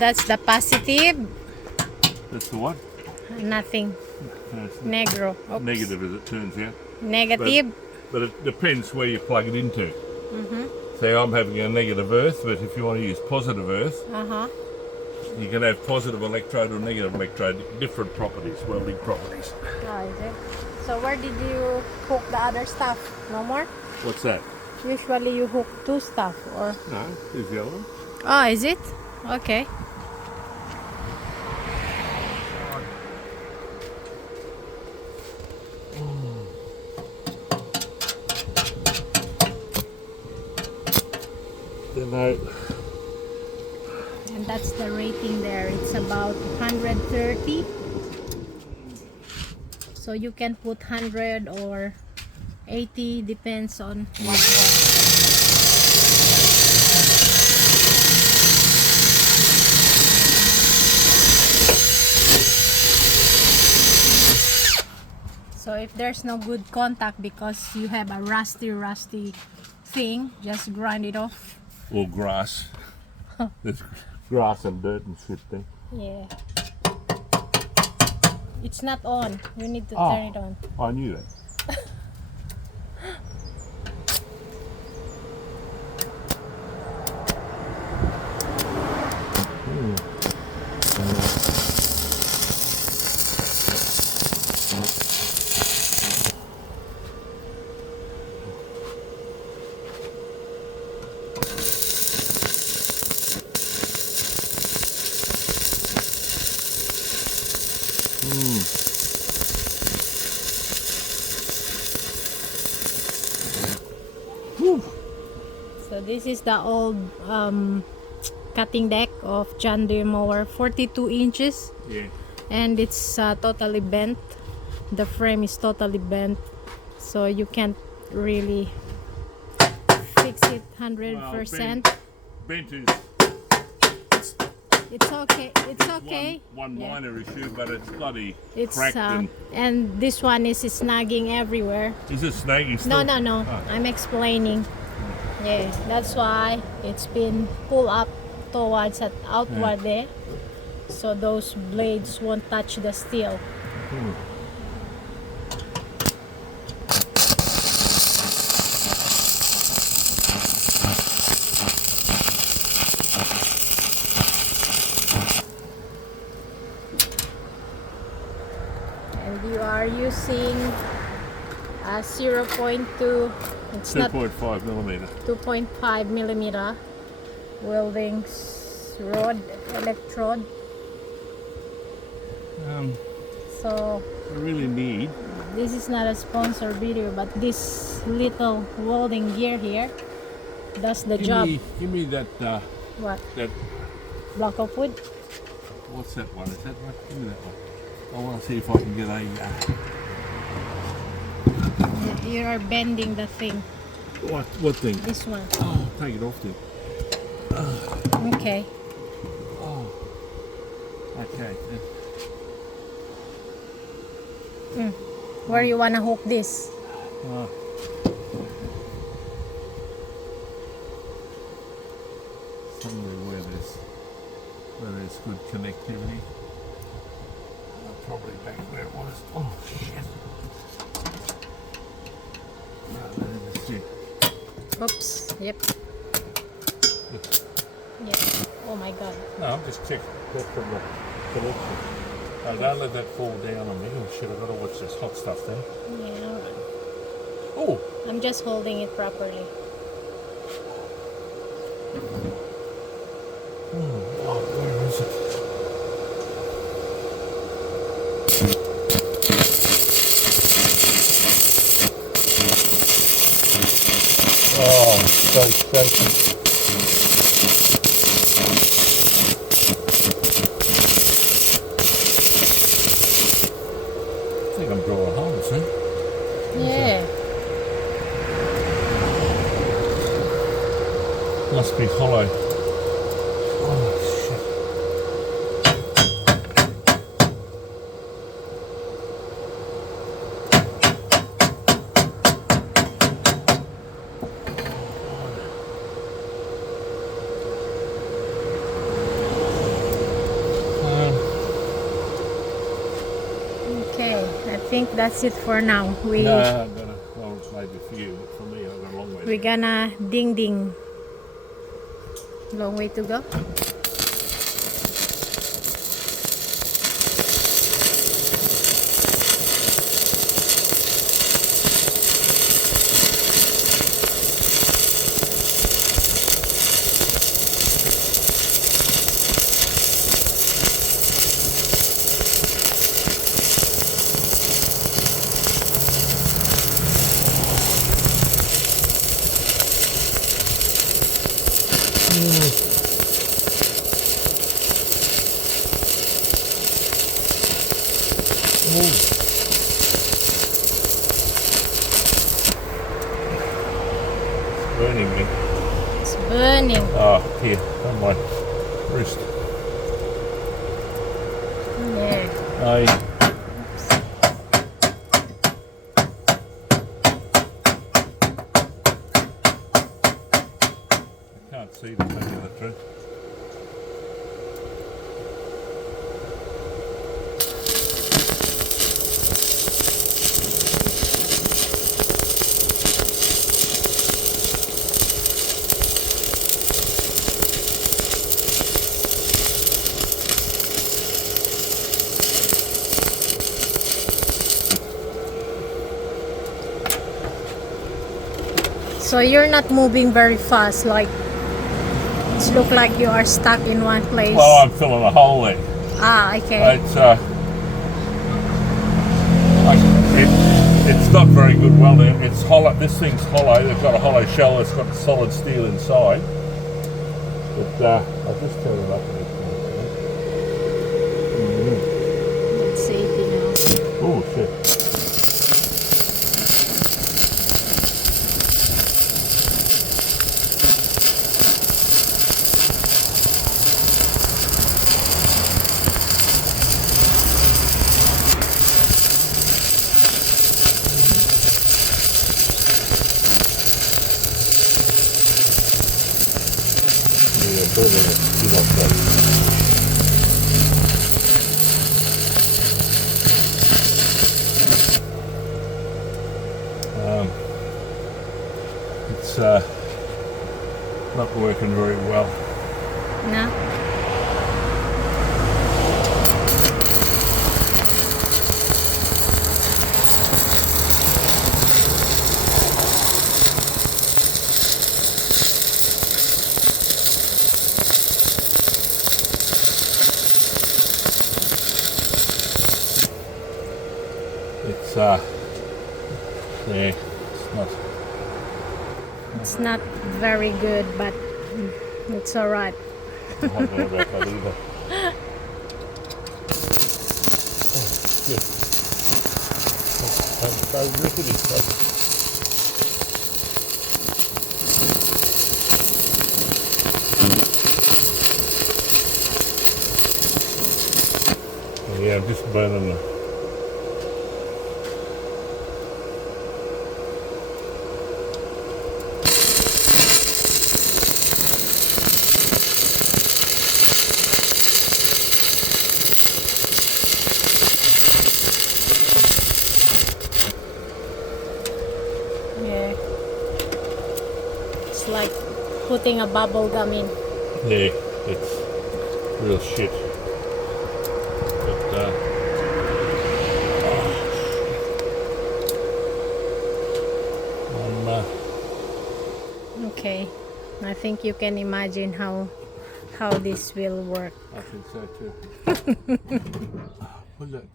that's the positive. That's the what? Nothing. No, it's Negro. Oops. negative as it turns out. Negative. But it depends where you plug it into. Mm-hmm. Say I'm having a negative earth, but if you want to use positive earth, you can have positive electrode or negative electrode, different properties, welding properties. Oh, is it? So where did you hook the other stuff? No more? What's that? Usually you hook two stuff or... No, here's the other one. Oh, is it? Okay. Then And that's the rating there. It's about 130. So you can put 100 or 80, depends on what one. So if there's no good contact because you have a rusty thing, just grind it off. or grass. There's grass and dirt and shit there. Yeah. It's not on. You need to turn it on. I knew that. So this is the old cutting deck of John Deere mower, 42 inches. Yeah. And it's totally bent. The frame is totally bent, so you can't really fix it 100%. Bent is It's okay. It's okay. one minor issue, but it's bloody It's cracked and this one is snagging everywhere. Is it snagging still? No. Oh. I'm explaining. Yeah, that's why it's been pulled up towards that outward there, so those blades won't touch the steel. And you are using a 0.2. It's not 2.5 millimeter. 2.5 millimeter welding rod, electrode. So I really need. this is not a sponsored video, but this little welding gear here does the job. Give me that. What? That. Block of wood? What's that one? Is that one? Give me that one. I want to see if I can get a. You are bending the thing. What thing? This one. Oh, take it off then. Okay. Oh. Okay. Where you wanna hook this? Somewhere where there's good connectivity. Probably back where it was. Oh shit. No, let's see. Oops. Yep. Yep. Oh my god. No, I'm just checking that from the connection. No, don't let that fall down on me. Oh shit, I've got to watch this hot stuff there. Yeah, alright. Oh! I'm just holding it properly. Oh, where is it? Oh, so shaky. I think I'm drawing holes, eh? Yeah. Must be hollow. Oh, shit. think that's it for now. No, I've got well, maybe for you, but for me, I've got a long way. We're gonna ding. Long way to go. Burning me. It's burning. Ah, here, on my wrist. Yeah. I can't see the thing in the truth. So you're not moving very fast, like it look like you are stuck in one place. Well, I'm filling a hole there. Ah, okay. It's not very good welding. It's hollow. This thing's hollow. They've got a hollow shell. It's got solid steel inside. But I'll just turn it up a bit. Let's see if you know. Oh shit! Yeah, burning it. You know that. It's not working very well. No? It's yeah, it's not. It's not very good, but it's alright. I'm not know about that either. Oh shit! I'm so rickety. Yeah, I'm just burning them. Yeah. It's like putting a bubble gum in. Yeah, it's real shit. But Okay. I think you can imagine how this will work. I think so too. Put that